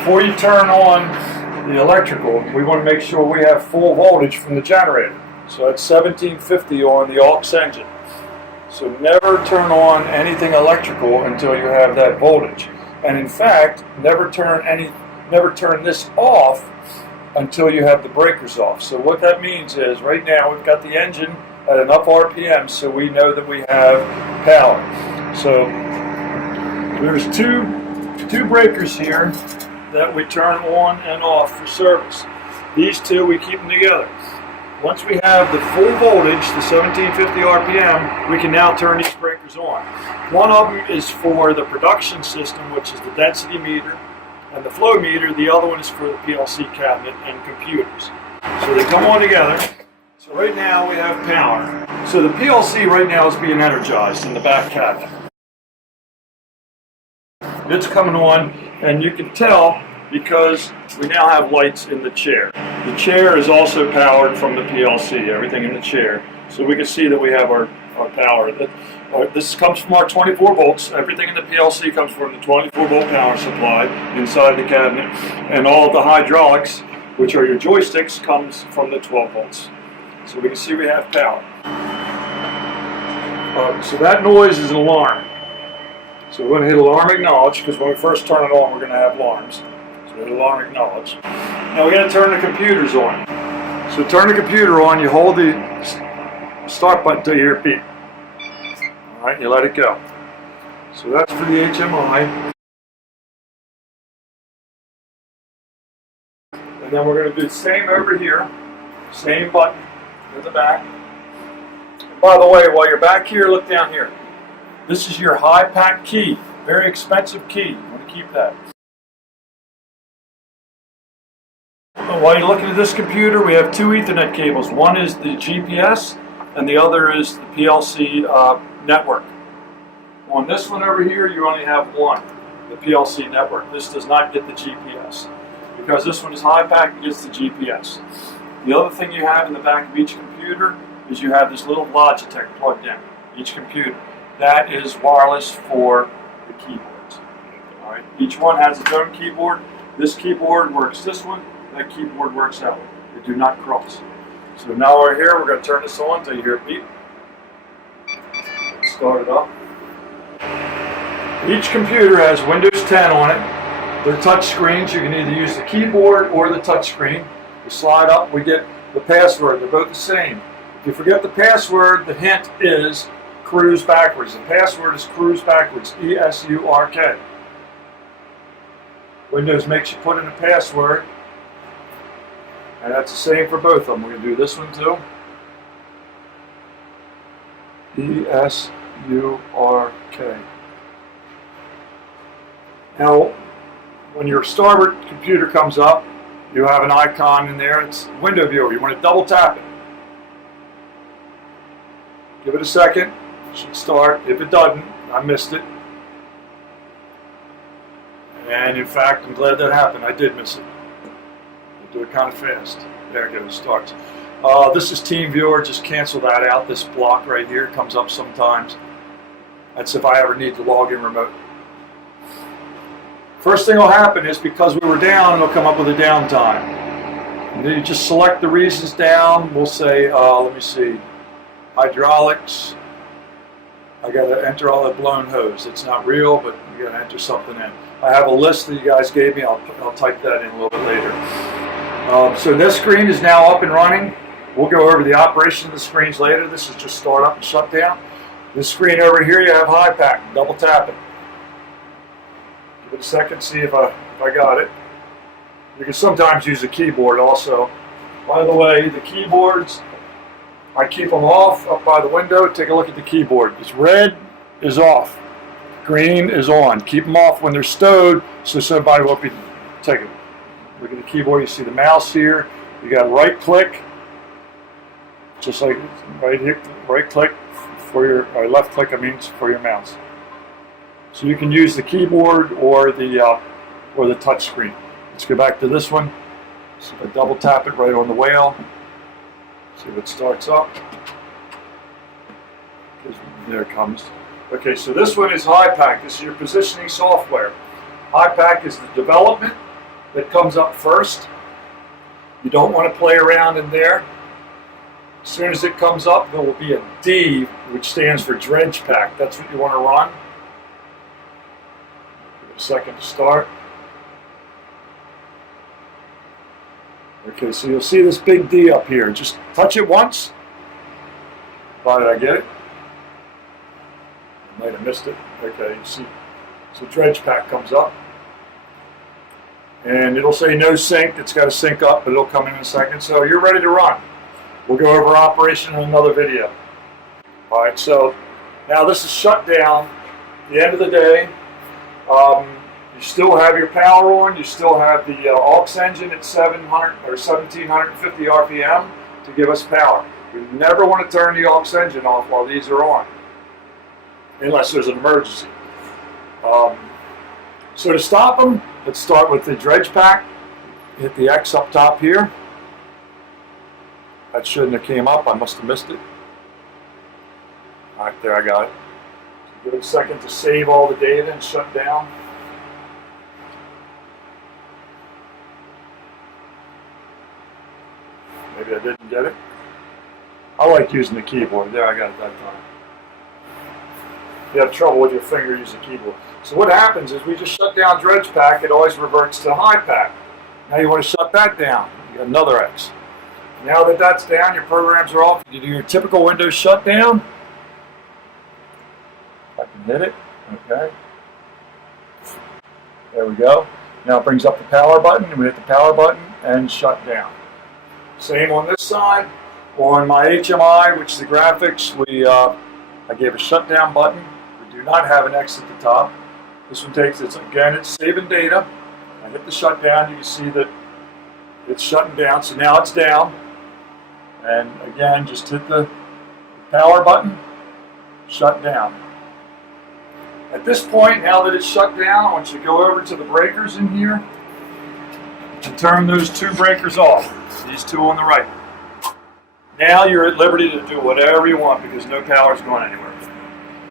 before you turn on the electrical, we want to make sure we have full voltage from the generator. So that's 1750 on the aux engine. So never turn on anything electrical until you have that voltage. And in fact, never turn this off until you have the breakers off. So what that means is right now we've got the engine at enough RPM so we know that we have power. So there's two breakers here that we turn on and off for service. These two, we keep them together. Once we have the full voltage, the 1750 RPM, we can now turn these breakers on. One of them is for the production system, which is the density meter and the flow meter. The other one is for the PLC cabinet and computers. So they come on together. So right now we have power. So the PLC right now is being energized in the back cabinet. It's coming on, and you can tell because we now have lights in the chair. The chair is also powered from the PLC, everything in the chair. So we can see that we have our power. This comes from our 24 volts. Everything in the PLC comes from the 24 volt power supply inside the cabinet. And all of the hydraulics, which are your joysticks, comes from the 12 volts. So we can see we have power. So that noise is an alarm. So we're going to hit alarm acknowledge, because when we first turn it on, we're going to have alarms. So hit alarm acknowledge. Now we're going to turn the computers on. So turn the computer on, you hold the start button until you hear beep. Alright, you let it go. So that's for the HMI. And then we're going to do the same over here. Same button in the back. And by the way, while you're back here, look down here. This is your high-pack key, very expensive key. You want to keep that. While you're looking at this computer, we have two Ethernet cables. One is the GPS, and the other is the PLC network. On this one over here, you only have one, the PLC network. This does not get the GPS. Because this one is high-pack, it gets the GPS. The other thing you have in the back of each computer is you have this little Logitech plugged in, each computer. That is wireless for the keyboards. All right. Each one has its own keyboard. This keyboard works this one, that keyboard works that one. They do not cross. So now we're here, we're going to turn this on until you hear it beep. Start it up. Each computer has Windows 10 on it. They're touch screens. You can either use the keyboard or the touch screen. You slide up, we get the password. They're both the same. If you forget the password, the hint is cruise backwards. The password is cruise backwards, ESURK. Windows makes you put in a password, and that's the same for both of them. We're going to do this one too. ESURK. Now, when your starboard computer comes up, you have an icon in there. It's window viewer. You want to double tap it. Give it a second. It should start. If it doesn't, I missed it. And in fact, I'm glad that happened. I did miss it. I do it kind of fast. There it goes. Starts. This is Team Viewer. Just cancel that out. This block right here comes up sometimes. That's if I ever need to log in remote. First thing will happen is because we were down, it'll come up with a downtime. And then you just select the reasons down. We'll say, let me see, hydraulics. I got to enter all that blown hose. It's not real, but you got to enter something in. I have a list that you guys gave me. I'll type that in a little bit later. So this screen is now up and running. We'll go over the operation of the screens later. This is just start up and shut down. This screen over here, you have high pack. Double tap it. Give it a second, see if I got it. You can sometimes use a keyboard also. By the way, the keyboards, I keep them off up by the window. Take a look at the keyboard. It's red is off. Green is on. Keep them off when they're stowed so somebody won't be taking it. Look at the keyboard. You see the mouse here. You got right click. Just like right click for your, or left click, I mean, for your mouse. So you can use the keyboard or the touch screen. Let's go back to this one. So if I double tap it right on the whale, see if it starts up. There it comes. Okay, so this one is HiPack. This is your positioning software. HiPack is the development, that comes up first. You don't want to play around in there. As soon as it comes up, there will be a D, which stands for Dredge pack. That's what you want to run. Give it a second to start. Okay, so you'll see this big D up here. Just touch it once. Why did I get it? I might have missed it. Okay, you see, so Dredge pack comes up. And it'll say no sync. It's got to sync up, but it'll come in a second. So you're ready to run. We'll go over operation in another video. All right, so now this is Shutdown. At the end of the day, you still have your power on. You still have the aux engine at 700 or 1750 RPM to give us power. We never want to turn the aux engine off while these are on, unless there's an emergency. So to stop them, let's start with the Dredge pack. Hit the X up top here. That shouldn't have came up. I must have missed it. All right, there, I got it. So give it a second to save all the data and shut down. Maybe I didn't get it. I like using the keyboard. There, I got it that time. If you have trouble with your finger, use the keyboard. So what happens is we just shut down Dredge pack. It always reverts to high pack. Now you want to shut that down. You got another X. Now that that's down, your programs are off. You do your typical Windows shutdown. I can hit it. Okay. There we go. Now it brings up the power button. We hit the power button and shut down. Same on this side. On my HMI, which is the graphics, I gave a shutdown button. We do not have an X at the top. This one takes, it's saving data. I hit the shutdown. You can see that it's shutting down. So now it's down. And again, just hit the power button, shut down. At this point, now that it's shut down, I want you to go over to the breakers in here and turn those two breakers off. These two on the right. Now you're at liberty to do whatever you want because no power is going anywhere.